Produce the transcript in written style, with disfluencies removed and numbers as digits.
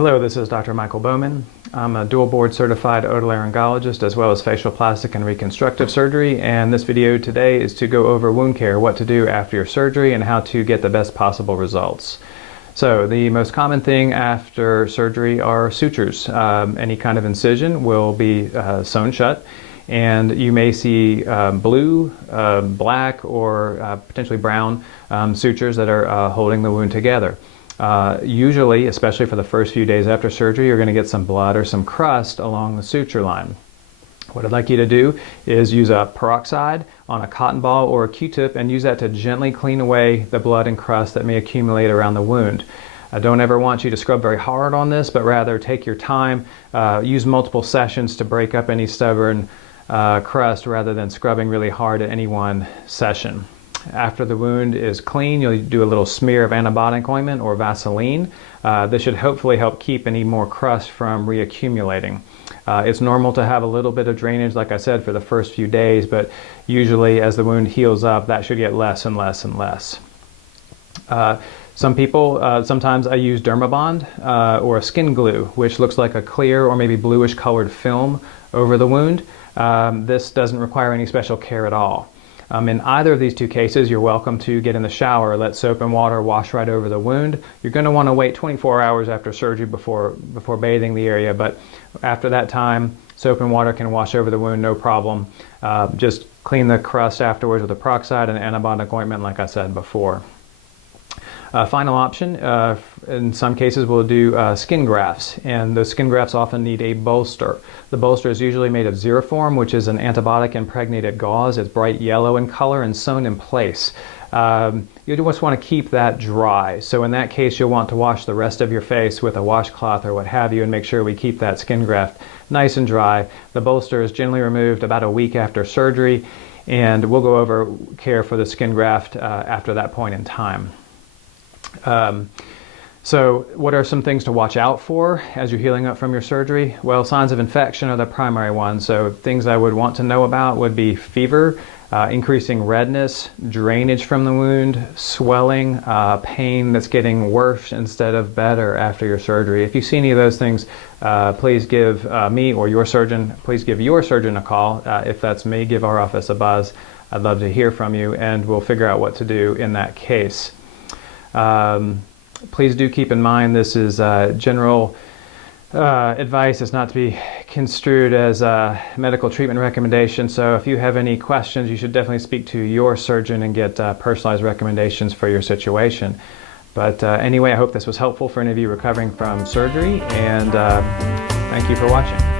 Hello, this is Dr. Michael Bowman. I'm a dual board certified otolaryngologist as well as facial plastic and reconstructive surgery, and this video today is to go over wound care, what to do after your surgery and how to get the best possible results. So the most common thing after surgery are sutures. Any kind of incision will be sewn shut, and you may see blue, black, or potentially brown sutures that are holding the wound together. Usually, especially for the first few days after surgery, you're going to get some blood or some crust along the suture line. What I'd like you to do is use a peroxide on a cotton ball or a Q-tip and use that to gently clean away the blood and crust that may accumulate around the wound. I don't ever want you to scrub very hard on this, but rather take your time, use multiple sessions to break up any stubborn crust rather than scrubbing really hard at any one session. After the wound is clean, you'll do a little smear of antibiotic ointment or Vaseline. This should hopefully help keep any more crust from reaccumulating. It's normal to have a little bit of drainage, like I said, for the first few days, but usually as the wound heals up, that should get less and less and less. Some people, sometimes I use Dermabond or a skin glue, which looks like a clear or maybe bluish colored film over the wound. This doesn't require any special care at all. In either of these two cases, you're welcome to get in the shower, let soap and water wash right over the wound. You're going to want to wait 24 hours after surgery before bathing the area, but after that time, soap and water can wash over the wound, no problem. Just clean the crust afterwards with a peroxide and antibiotic ointment, like I said before. Final option, in some cases we'll do skin grafts, and the skin grafts often need a bolster. The bolster is usually made of Xeroform, which is an antibiotic impregnated gauze. It's bright yellow in color and sewn in place. You just want to keep that dry. So in that case, you'll want to wash the rest of your face with a washcloth or what have you and make sure we keep that skin graft nice and dry. The bolster is generally removed about a week after surgery, and we'll go over care for the skin graft after that point in time. So what are some things to watch out for as you're healing up from your surgery? Well, signs of infection are the primary ones. So things I would want to know about would be fever, increasing redness, drainage from the wound, swelling, pain that's getting worse instead of better after your surgery. If you see any of those things, please give me or your surgeon, please give your surgeon a call. If that's me, give our office a buzz. I'd love to hear from you, and we'll figure out what to do in that case. Please do keep in mind this is general advice. It's not to be construed as a medical treatment recommendation. So if you have any questions, you should definitely speak to your surgeon and get personalized recommendations for your situation. But anyway, I hope this was helpful for any of you recovering from surgery, and thank you for watching.